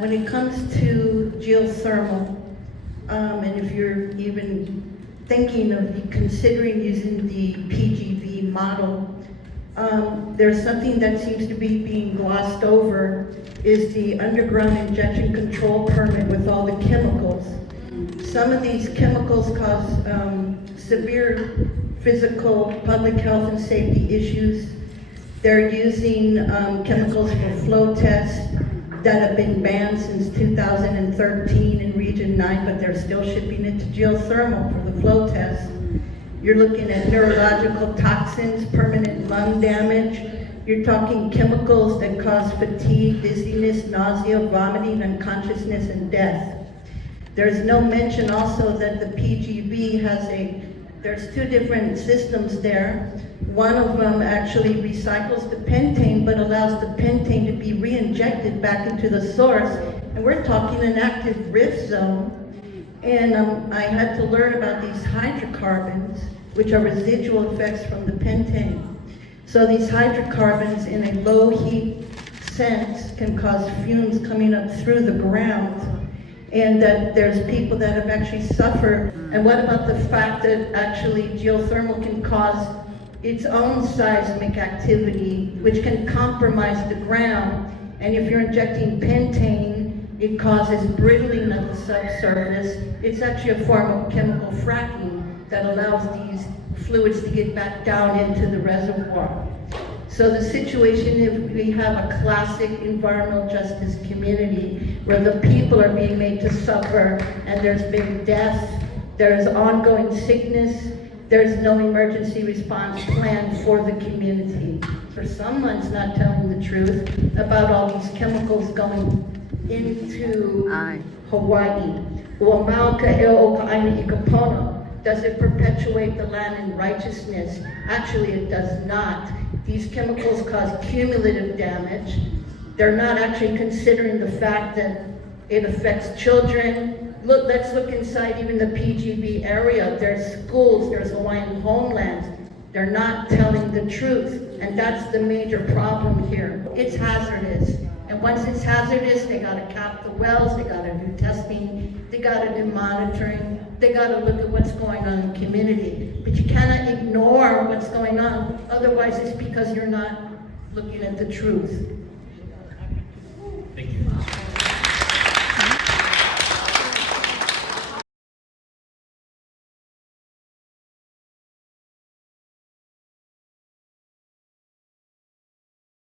When it comes to geothermal, and if you're even thinking of considering using the PGV model, there's something that seems to be being glossed over is the underground injection control permit with all the chemicals. Some of these chemicals cause severe physical, public health and safety issues. They're using chemicals for flow tests that have been banned since 2013 in Region 9, but they're still shipping it to geothermal for the flow test. You're looking at neurological toxins, permanent lung damage. You're talking chemicals that cause fatigue, dizziness, nausea, vomiting, unconsciousness, and death. There's no mention also that the PGV has there's two different systems there. One of them actually recycles the pentane, but allows the pentane to be re-injected back into the source. And we're talking an active rift zone. And I had to learn about these hydrocarbons, which are residual effects from the pentane. So these hydrocarbons in a low heat sense can cause fumes coming up through the ground. And that there's people that have actually suffered. And what about the fact that actually geothermal can cause its own seismic activity, which can compromise the ground. And if you're injecting pentane, it causes brittling of the subsurface. It's actually a form of chemical fracking that allows these fluids to get back down into the reservoir. So the situation is we have a classic environmental justice community where the people are being made to suffer, and there's been death, there's ongoing sickness, there's no emergency response plan for the community. For someone's not telling the truth about all these chemicals going into Hawaii. Does it perpetuate the land in righteousness? Actually, it does not. These chemicals cause cumulative damage. They're not actually considering the fact that it affects children. Look, let's look inside even the PGV area. There's schools, there's Hawaiian Homelands. They're not telling the truth, and that's the major problem here. It's hazardous, and once it's hazardous, they gotta cap the wells, they gotta do testing, they gotta do monitoring, they gotta look at what's going on in the community. But you cannot ignore what's going on, otherwise it's because you're not looking at the truth.